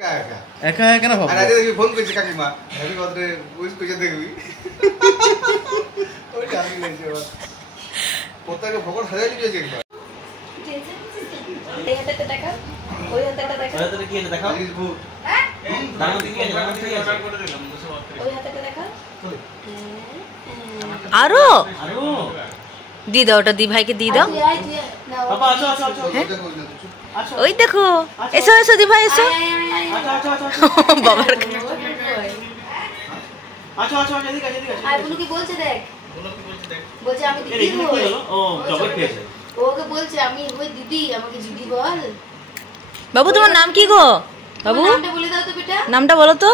একা একা না ভাবো। আর আজকে দেখি ফোন করছে কাকিমা, হ্যাপি বার্থডে উইশ করছে দেখবি। ওই জানি না যে প্রত্যেকটা ভগবান হাজার দিয়েছে একবার। এই হাতে টাকা, ওই হাতে টাকা। ওই হাতে কি এটা দেখাও। হ্যাঁ? দাম দিকে আছে, দাম দিকে আছে। ওই হাতে টাকা। আরো আরো দি দাও, ওটা দি ভাইকে দি দাও। বাবা আসো আসো আসো। আসো। ওই দেখো, এসো এসো দি ভাই এসো। আচ্ছা আচ্ছা আচ্ছা। বাবার আচ্ছা আচ্ছা এদিকে আছে, এদিকে আছে। আর বুনু কি বলছে দেখ? বলছে আমি এর দিদি এখানে কি হলো? ও চকলেট খেয়েছে। ওকে বলছে আমি ওই দিদি, আমাকে দিদি বল। বাবু তোমার নাম কি গো? বাবু নামটা বলে দাও তো বেটা। নামটা বলো তো।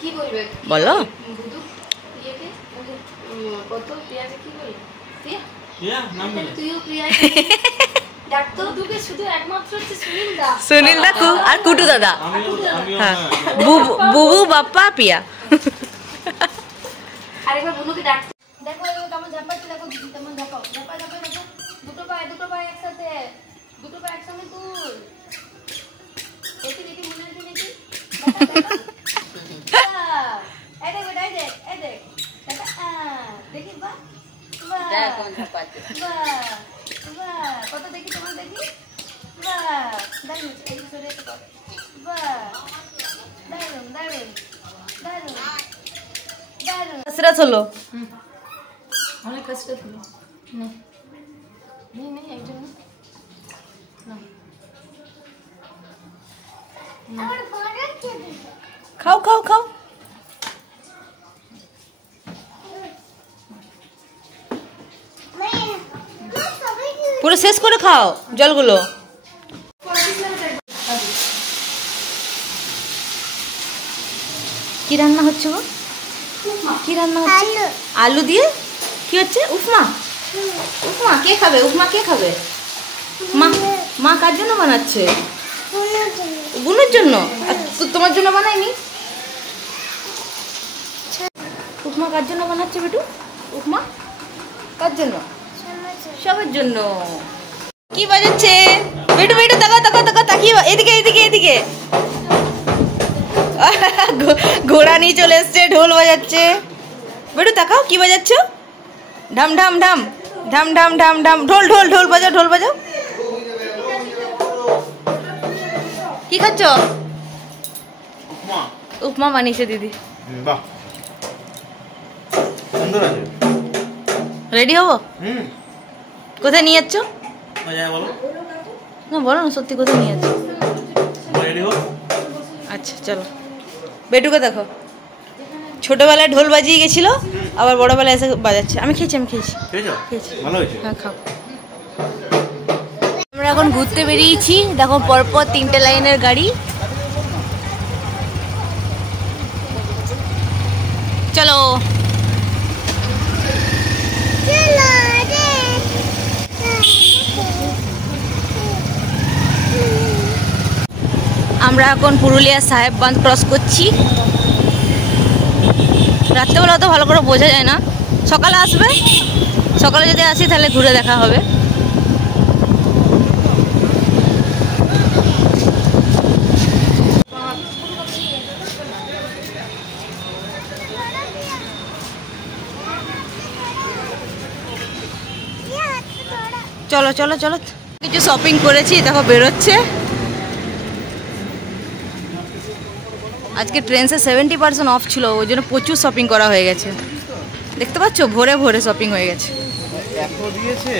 কি বলবে? বলো। বুদু প্রিয়াকে কত প্রিয়াকে কি বলে? প্রিয়া? প্রিয়া নাম বলে। তুইও প্রিয়া ডাক্তার দুকে শুধু একমাত্র হচ্ছে সুনীল দা। সুনীল দা আর কুটু দাদা। আমিও হ্যাঁ, বুবু বাপ্পা পিয়া। আরেকবার বুনুকে ডাক। দেখো ও কেমন ঝাপাচ্ছে, দেখো দিদি কেমন ঝাপাও। ঝাপাও ঝাপাও ঝাপাও। দুটো পায়ে একসাথে। দুটো পায়ে একসঙ্গে তুল। দেখি দেখি মনে হচ্ছে দেখি। এই দেখ বেটা, এই দেখ। দেখা দেখি বাহ। বাহ। দেখো ঝাপাচ্ছে। বাহ। বাহ। কত দেখি তোমার দেখি। বাহ। দারুণ, এই সরে তো। বাহ। দারুণ দারুণ দারুণ দারুণ। সিরাজ হলো। অনেক কষ্ট হলো। নেই একজন খাও খাও খাও। পুরো শেষ করে খাও জলগুলো। কি রান্না হচ্ছে গো? কি রান্না হচ্ছে? আলু দিয়ে কি হচ্ছে? উপমা। উপমা কে খাবে? উপমা কে খাবে? মা মা কার জন্য বানাচ্ছে? বুনুর জন্য। আর তোমার জন্য বানাইনি? উপমা কার জন্য বানাচ্ছে বেটু? উপমা কার জন্য? সবার জন্য। কি বাজাচ্ছে বেটু? বেটু তাকাও তাকাও তাকাও, তাকিয়ে এদিকে এদিকে এদিকে। ঘোড়া নিয়ে চলে এসছে, ঢোল বাজাচ্ছে। বেটু তাকাও, কি বাজাচ্ছ? ঢাম ঢাম ঢাম ঢাম ঢাম ঢাম ঢাম। ঢোল ঢোল ঢোল বাজাও, ঢোল বাজাও। কি খাচ্ছ? উপমা। উপমা বানিয়েছে দিদি। বাহ সুন্দর আছে। রেডি হবো? কোথায় নিয়ে যাচ্ছ? বাজায় বলো। না বলো না, সত্যি কোথায় নিয়ে যাচ্ছ? রেডি হো। আচ্ছা চলো। বেটুকে দেখো, ছোটবেলায় ঢোল বাজিয়ে গেছিল, আবার বড়বেলায় এসে বাজাচ্ছে। আমি খেয়েছি খেয়েছো? খেয়েছি। ভালো হয়েছে। হ্যাঁ খাও। আমরা এখন ঘুরতে বেরিয়েছি, দেখো পরপর 3টে লাইনের গাড়ি। চলো। আমরা এখন পুরুলিয়া সাহেব বাঁধ ক্রস করছি। রাত্রেবেলা তো ভালো করে বোঝা যায় না, সকালে আসবে। সকালে যদি আসি তাহলে ঘুরে দেখা হবে। চলো চলো চলো। কিছু শপিং করেছি, দেখো বেরোচ্ছে। আজকে ট্রেন্সে 70% অফ ছিল, ওই জন্য প্রচুর শপিং করা হয়ে গেছে। দেখতে পাচ্ছ, ভোরে ভোরে শপিং হয়ে গেছে। এত দিয়েছে।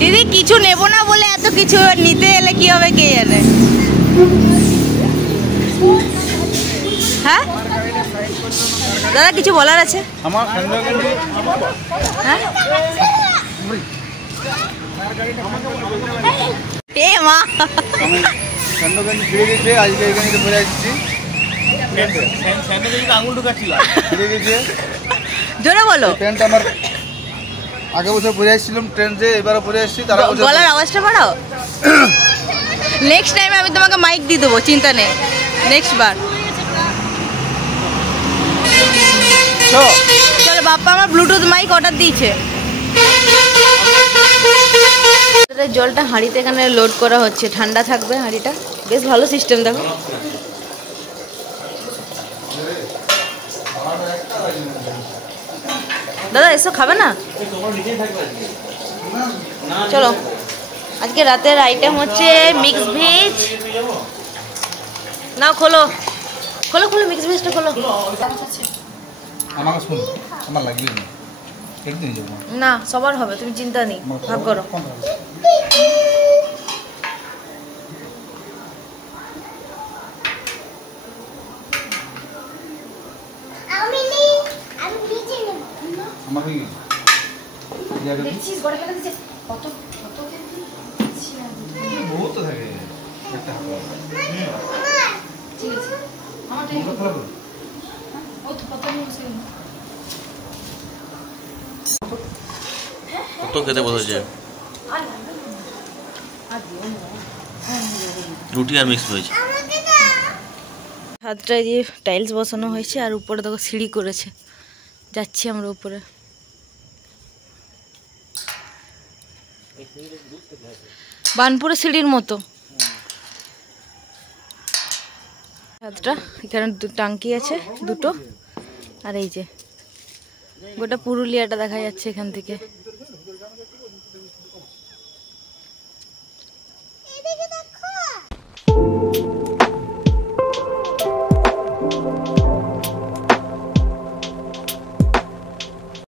দিদি কিছু নেব না বলে এত কিছু, নিতে এলে কি হবে কে জানে। হ্যাঁ দাদা কিছু বলার আছে? আমার হ্যাঁ এ মা চন্দ্রগঞ্জ ফিরে গেছে, আজকে এখানে পড়ে আসছি। আঙুল ঢুকাচ্ছিলাম। ফিরে গেছে। জোরে বলো। ট্রেনটা আমার আগে বছর পড়ে আসছিলাম ট্রেন, যে এবারও পড়ে আসছি। তারা গলার আওয়াজটা বাড়াও। নেক্সট টাইমে আমি তোমাকে মাইক দিয়ে দেবো, চিন্তা নেই। নেক্সট বার চলো। বাপ্পা আমার ব্লুটুথ মাইক অর্ডার দিয়েছে। ভাতের জলটা হাঁড়িতে এখানে লোড করা হচ্ছে, ঠান্ডা থাকবে হাঁড়িটা। বেশ ভালো সিস্টেম দেখো। দাদা এসব খাবে না? চলো, আজকে রাতের আইটেম হচ্ছে মিক্স ভেজ। নাও খোলো খোলো খোলো, মিক্স ভেজটা খোলো। আমাকে শুন, আমার লাগবে না, একদিন যাবো না, সবার হবে, তুমি চিন্তা নেই, ভাগ করো। আমার হয়ে গেছে। বহুত তো থাকে একটা কত খেতে বসেছে রুটি আর মিক্স ভেজ। হাতটায় দিয়ে টাইলস বসানো হয়েছে আর উপরে দেখো সিঁড়ি করেছে, যাচ্ছি আমরা উপরে। বানপুরে সিঁড়ির মতো হাতটা, এখানে টাঙ্কি আছে দুটো, আর এই যে গোটা পুরুলিয়াটা দেখা যাচ্ছে এখান থেকে।